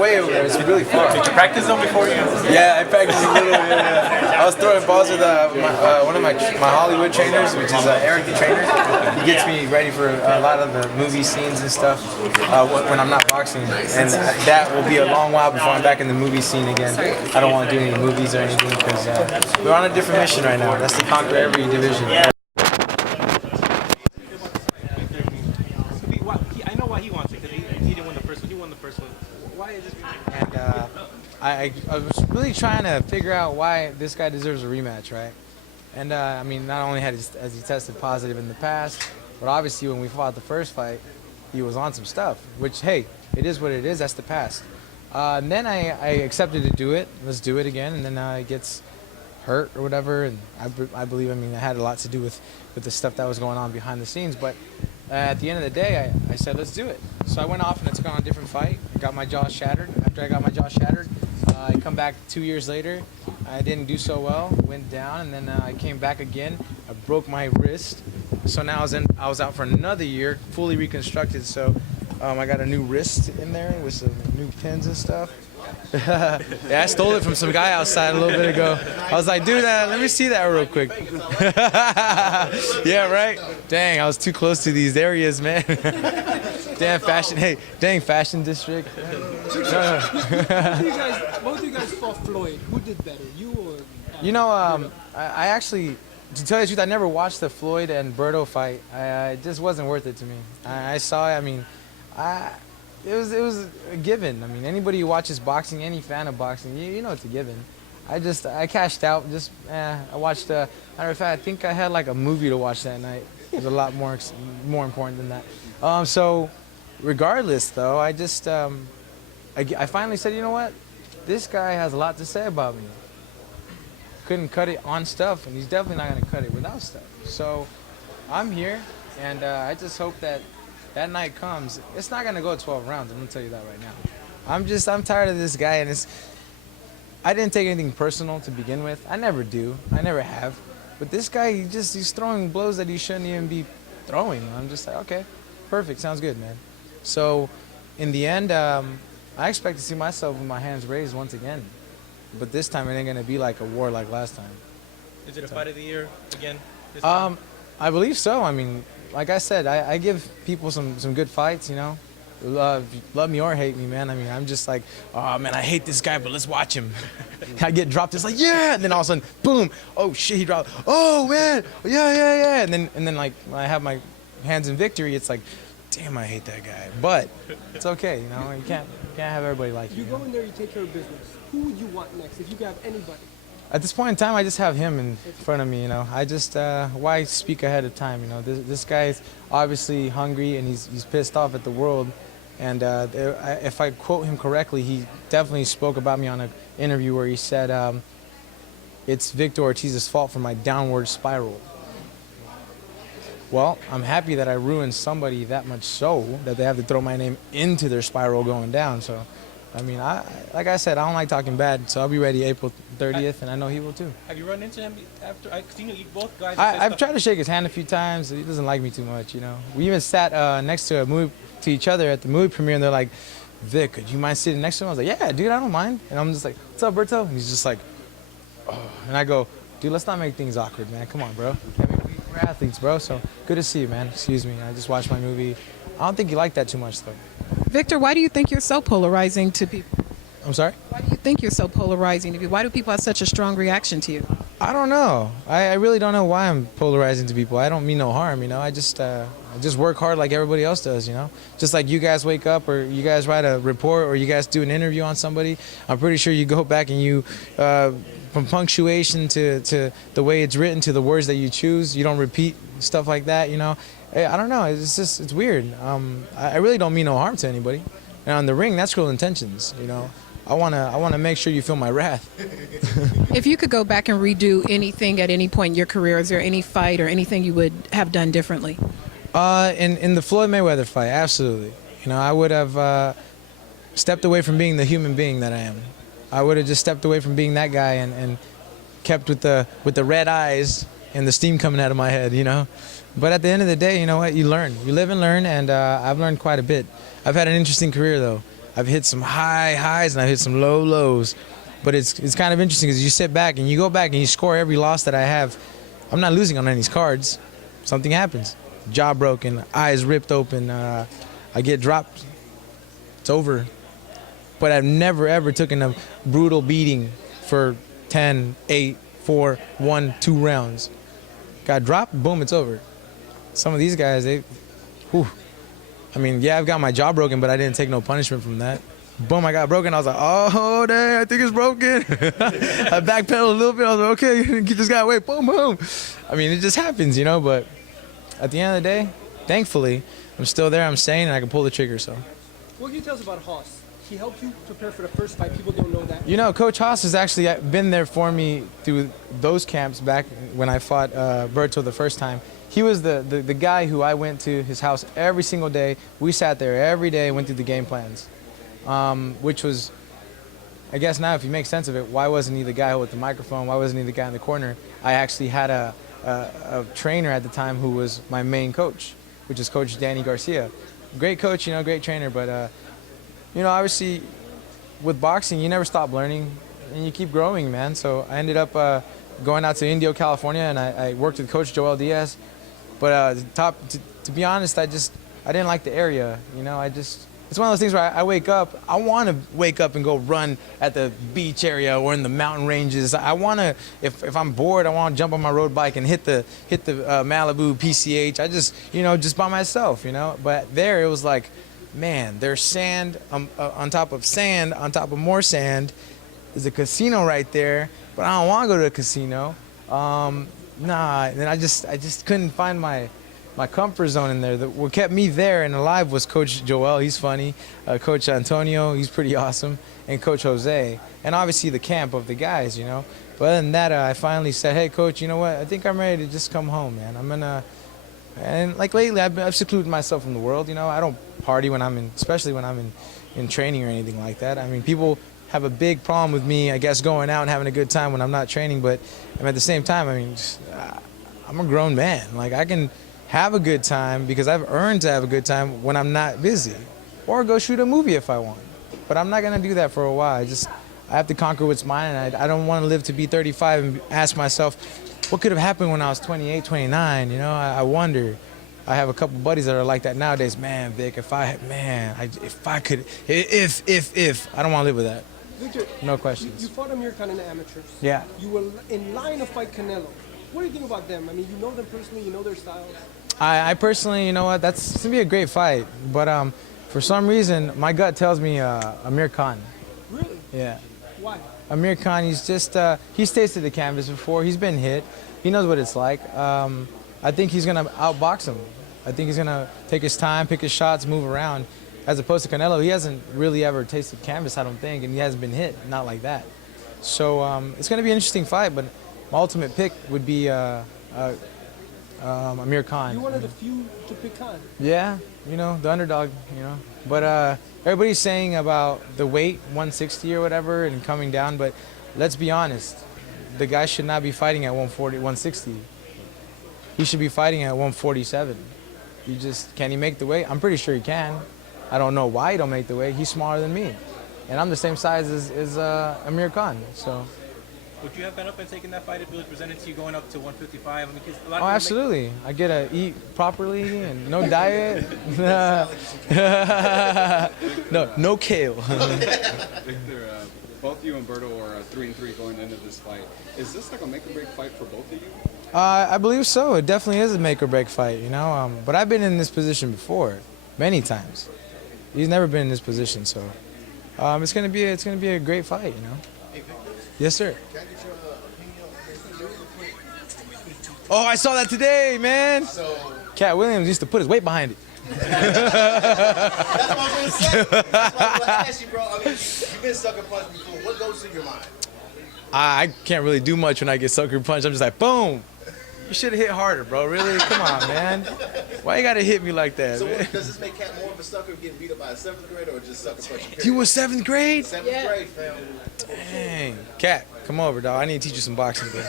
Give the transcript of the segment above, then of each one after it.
way over there. It's really far. Did you practice them before you? Yeah, I practiced a little bit. I was throwing balls with one of my Hollywood trainers, which is Eric the trainer. He gets me ready for a lot of the movie scenes and stuff when I'm not boxing, and that will be a long while before I'm back in the movie scene again. I don't want to do any movies or anything because we're on a different mission right now. That's to conquer every division. I know why he wants it because he didn't win the first one. He won the first one. Why is this? And I was really trying to figure out why this guy deserves a rematch, right? And I mean, not only has he tested positive in the past, but obviously when we fought the first fight, he was on some stuff, which, hey, it is what it is. That's the past. And then I accepted to do it. Let's do it again. And then he gets hurt or whatever. And I believe, I mean, it had a lot to do with the stuff that was going on behind the scenes. But at the end of the day, I said, let's do it. So I went off and I took on a different fight. I got my jaw shattered. After I got my jaw shattered, I come back 2 years later. I didn't do so well, went down, and then I came back again. I broke my wrist. So now I was out for another year, fully reconstructed. So I got a new wrist in there with some new pins and stuff. Yeah, I stole it from some guy outside a little bit ago. I was like, dude, let me see that real quick. Yeah, right? Dang, I was too close to these areas, man. Damn fashion, hey, dang fashion district. Both of you guys fought Floyd. Who did better, you or? You know, I actually, to tell you the truth, I never watched the Floyd and Berto fight. It just wasn't worth it to me. I saw it. I mean, it was a given. I mean, anybody who watches boxing, any fan of boxing, you know it's a given. I cashed out. I watched. Matter of fact, I think I had like a movie to watch that night. It was a lot more important than that. So, regardless, though, I finally said, you know what? This guy has a lot to say about me. Couldn't cut it on stuff, and he's definitely not going to cut it without stuff. So I'm here, and I just hope that night comes. It's not going to go 12 rounds, I'm going to tell you that right now. I'm tired of this guy, and I didn't take anything personal to begin with. I never do. I never have. But this guy, he's throwing blows that he shouldn't even be throwing. I'm just like, okay, perfect, sounds good, man. So in the end, I expect to see myself with my hands raised once again. But this time it ain't gonna be like a war like last time. Is it a fight of the year again? I believe so. I mean, like I said, I give people some good fights, you know. Love me or hate me, man. I mean, I'm just like, oh man, I hate this guy, but let's watch him. I get dropped, it's like, yeah, and then all of a sudden, boom, oh shit, he dropped. Oh man, yeah, and then like when I have my hands in victory, it's like, damn, I hate that guy. But it's okay, you know. You can't have everybody like you. You go in there, you take care of business. Who would you want next if you could have anybody? At this point in time, I just have him in front of me, you know. I just, why speak ahead of time, you know? This guy's obviously hungry and he's pissed off at the world. And if I quote him correctly, he definitely spoke about me on an interview where he said, it's Victor Ortiz's fault for my downward spiral. Well, I'm happy that I ruined somebody that much so that they have to throw my name into their spiral going down. So, I mean, like I said, I don't like talking bad, so I'll be ready April 30th, and I know he will too. Have you run into him after? Because you both guys. I've tried to shake his hand a few times. He doesn't like me too much, you know. We even sat next to each other at the movie premiere, and they're like, Vic, could you mind sitting next to him? I was like, yeah, dude, I don't mind. And I'm just like, what's up, Berto? And he's just like, oh. And I go, dude, let's not make things awkward, man. Come on, bro. I mean, we're athletes, bro, so good to see you, man. Excuse me, I just watched my movie. I don't think you like that too much, though. Victor, why do you think you're so polarizing to people? I'm sorry? Why do you think you're so polarizing to people? Why do people have such a strong reaction to you? I don't know. I really don't know why I'm polarizing to people. I don't mean no harm, you know. I just work hard like everybody else does, you know. Just like you guys wake up or you guys write a report or you guys do an interview on somebody, I'm pretty sure you go back and you, from punctuation to the way it's written to the words that you choose, you don't repeat stuff like that, you know. I don't know. It's weird. I really don't mean no harm to anybody. And on the ring, that's cruel intentions, you know. I wanna make sure you feel my wrath. If you could go back and redo anything at any point in your career, is there any fight or anything you would have done differently? In the Floyd Mayweather fight, absolutely. You know, I would have stepped away from being the human being that I am. I would have just stepped away from being that guy and kept with the red eyes and the steam coming out of my head, you know. But at the end of the day, you know what? You learn. You live and learn, and I've learned quite a bit. I've had an interesting career, though. I've hit some high highs and I've hit some low lows. But it's kind of interesting because you sit back and you go back and you score every loss that I have. I'm not losing on any cards. Something happens. Jaw broken, eyes ripped open, I get dropped. It's over. But I've never, ever taken a brutal beating for 10, 8, 4, 1, 2 rounds. Got dropped, boom, it's over. Some of these guys, whew. I mean, yeah, I've got my jaw broken, but I didn't take no punishment from that. Boom, I got broken. I was like, oh, dang, I think it's broken. I backpedaled a little bit. I was like, okay, get this guy away. Boom, boom. I mean, it just happens, you know, but at the end of the day, thankfully, I'm still there, I'm sane, and I can pull the trigger, so. What can you tell us about Haas? He helped you prepare for the first fight. People don't know that. You know, Coach Haas has actually been there for me through those camps back when I fought Berto the first time. He was the guy who I went to his house every single day. We sat there every day and went through the game plans, which was, I guess now if you make sense of it, why wasn't he the guy with the microphone? Why wasn't he the guy in the corner? I actually had a trainer at the time who was my main coach, which is Coach Danny Garcia. Great coach, you know, great trainer, but you know, obviously with boxing, you never stop learning and you keep growing, man. So I ended up going out to Indio, California, and I worked with Coach Joel Diaz. But to be honest, I didn't like the area, you know. It's one of those things where I wake up, I want to wake up and go run at the beach area or in the mountain ranges. I want to, if I'm bored, I want to jump on my road bike and hit the Malibu PCH. I just, you know, just by myself, you know. But there it was like, man, there's sand on top of sand, on top of more sand. There's a casino right there, but I don't want to go to a casino. Nah, and I just couldn't find my comfort zone in there. What kept me there and alive was Coach Joel. He's funny. Coach Antonio, he's pretty awesome, and Coach Jose, and obviously the camp of the guys, you know. But other than that, I finally said, hey, Coach, you know what? I think I'm ready to just come home, man. And like lately, I've secluded myself from the world. You know, I don't party when especially when I'm in training or anything like that. I mean, people have a big problem with me, I guess, going out and having a good time when I'm not training. But at the same time, I mean, I'm a grown man. Like, I can have a good time because I've earned to have a good time when I'm not busy, or go shoot a movie if I want. But I'm not gonna do that for a while. I have to conquer what's mine, and I don't want to live to be 35 and ask myself, what could have happened when I was 28, 29? You know, I wonder. I have a couple buddies that are like that nowadays. Man, Vic, if I could, I don't want to live with that. Victor, no questions. You fought Amir Khan in the amateurs. Yeah. You were in line to fight Canelo. What do you think about them? I mean, you know them personally, you know their styles. I personally, you know what, that's going to be a great fight. But for some reason, my gut tells me Amir Khan. Really? Yeah. Why? Amir Khan, he's tasted the canvas before. He's been hit. He knows what it's like. I think he's going to outbox him. I think he's going to take his time, pick his shots, move around. As opposed to Canelo, he hasn't really ever tasted canvas, I don't think, and he hasn't been hit, not like that. So it's going to be an interesting fight, but my ultimate pick would be Amir Khan. You're one of the few to pick Khan. Yeah, you know, the underdog, you know. But everybody's saying about the weight, 160 or whatever, and coming down, but let's be honest. The guy should not be fighting at 140, 160. He should be fighting at 147. Can he make the weight? I'm pretty sure he can. I don't know why he don't make the weight. He's smaller than me. And I'm the same size as Amir Khan, so. Would you have been up and taken that fight if it was presented to you going up to 155? I mean, 'cause a lot Oh, of absolutely. I get to eat properly and no diet. no kale. Victor, both you and Berto are 3-3 going into this fight. Is this like a make or break fight for both of you? I believe so. It definitely is a make or break fight, you know. But I've been in this position before, many times. He's never been in this position, so it's gonna be a great fight, you know. Hey, Victor, Yes, sir. can I get your opinion on this? Oh, I saw that today, man. So, Cat Williams used to put his weight behind it. that's what I was going to say. That's what I was going to ask you, bro. I mean, you've been sucker punched before. What goes through your mind? I can't really do much when I get sucker punched. I'm just like, boom. You should have hit harder, bro. Really? Come on, man. Why you gotta hit me like that, So, man? does this make Cat more of a sucker getting beat up by a 7th grader or just sucker punching? You was 7th grade? 7th grade, fam. Dang. Cat, come over, dog. I need to teach you some boxing, bro.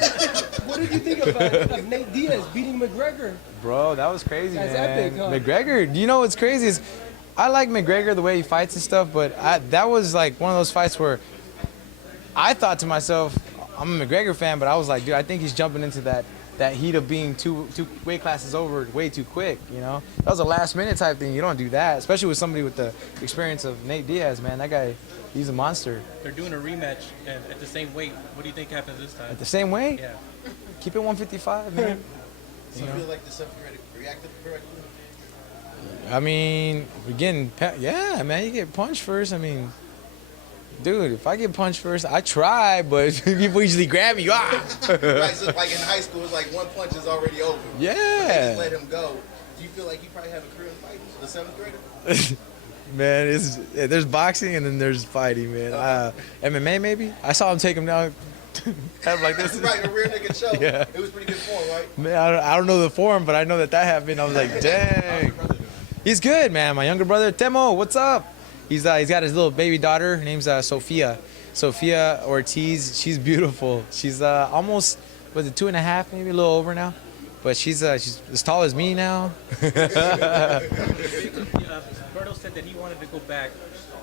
What did you think of Nate Diaz beating McGregor? Bro, that was crazy, That's man. epic, huh? McGregor, you know what's crazy is I like McGregor the way he fights and stuff, but that was like one of those fights where I thought to myself, I'm a McGregor fan, but I was like, dude, I think he's jumping into that heat of being two weight classes over way too quick, you know? That was a last minute type thing. You don't do that, especially with somebody with the experience of Nate Diaz, man. That guy, he's a monster. They're doing a rematch at the same weight. What do you think happens this time? At the same weight? Yeah. Keep it 155, man. Do you feel like the subject reacted correctly? I mean, we're getting, yeah, man, you get punched first. I mean, dude, if I get punched first, I try, but people usually grab me. Ah! Right, so like in high school, it's like one punch is already over. Yeah. But they just let him go. Do you feel like you probably have a career in fighting? The 7th grader? Man, there's boxing and then there's fighting, man. MMA maybe? I saw him take him down, have like this. Right, a rear naked show. Yeah. It was pretty good form, right? Man, I don't know the form, but I know that happened. I was like, dang. He's good, man. My younger brother, Temo, what's up? He's got his little baby daughter. Her name's Sophia Ortiz. She's beautiful. She's almost, was it 2.5, maybe a little over now? But she's as tall as me now. Berto said that he wanted to go back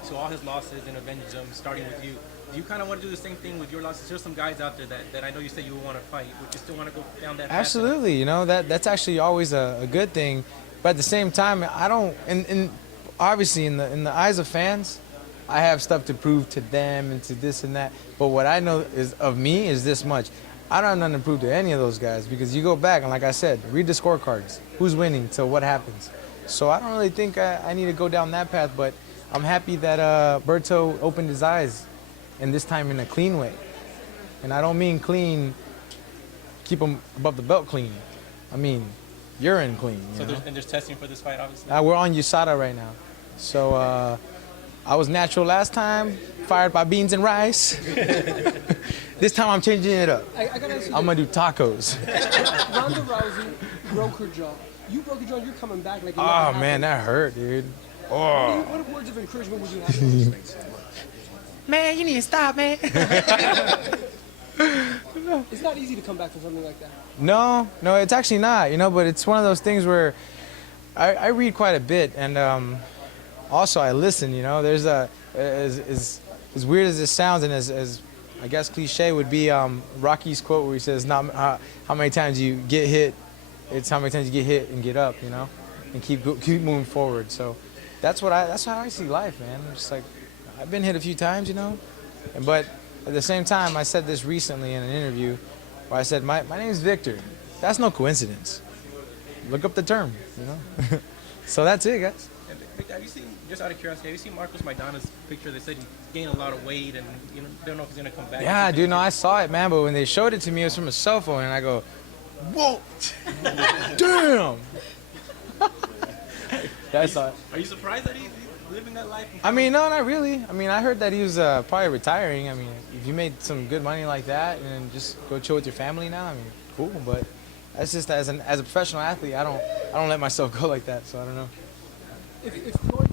to all his losses and avenge them, starting with you. Do you kind of want to do the same thing with your losses? There's some guys out there that I know you said you would want to fight. Would you still want to go down that path? Absolutely, you know, that's actually always a good thing. But at the same time, I don't, and obviously in the eyes of fans, I have stuff to prove to them and to this and that. But what I know is of me is this much. I don't have nothing to prove to any of those guys because you go back and like I said, read the scorecards. Who's winning to what happens. So I don't really think I need to go down that path, but I'm happy that Berto opened his eyes, and this time in a clean way. And I don't mean clean, keep him above the belt clean. I mean urine clean. So there's testing for this fight, obviously? We're on USADA right now. So I was natural last time, fired by beans and rice. This time I'm changing it up. I gotta ask you I'm gonna do tacos. Ronda Rousey broke her jaw. You broke your jaw, you're coming back like it never Oh happened. man, that hurt, dude. Oh. What words of encouragement would you have for those things? Man, you need to stop, man. It's not easy to come back from something like that. No, it's actually not, you know, but it's one of those things where I read quite a bit, and also I listen, you know. There's as weird as this sounds and as I guess cliche would be Rocky's quote where he says, not how many times you get hit, it's how many times you get hit and get up, you know, and keep moving forward. So that's how I see life, man. I'm just like, I've been hit a few times, you know, but at the same time, I said this recently in an interview where I said, my name is Victor. That's no coincidence. Look up the term, you know. So that's it, guys. And Victor, have you seen, just out of curiosity, have you seen Marcos Maidana's picture? They said he gained a lot of weight and you know, don't know if he's going to come back. Yeah, dude, no, I saw it, man, but when they showed it to me, it was from a cell phone, and I go, whoa, damn. That's all. Are you surprised that he's living that life? I mean, no, not really. I mean, I heard that he was probably retiring. I mean, if you made some good money like that and just go chill with your family now, I mean, cool. But that's just as a professional athlete, I don't let myself go like that. So I don't know. If Floyd